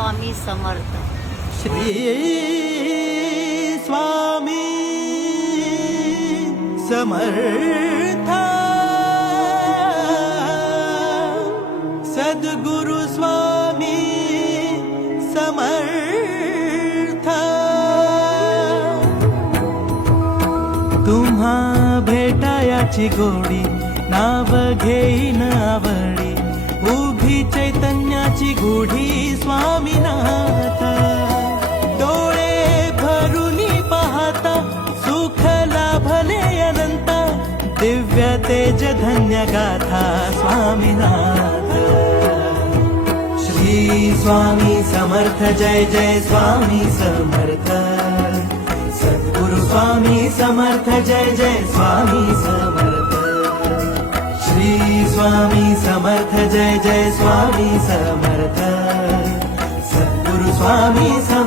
स्वामी समर्थ. श्री स्वामी समर्थ सद्गुरु स्वामी समर्थ. तुम्हा भेटायाची गोडी नाव घेईन आवडी उभी चैतन्याची गुढी स्वामीनाथ. डोळे भरूनी पाहता सुख लाभले अनंत दिव्य तेज धन्य गाथा स्वामीनाथ. श्री स्वामी समर्थ जय जय स्वामी समर्थ. सद्गुरु स्वामी समर्थ जय जय स्वामी समर्थ. श्री स्वामी समर्थ जय जय स्वामी समर्थ. सद्गुरु स्वामी समर्थ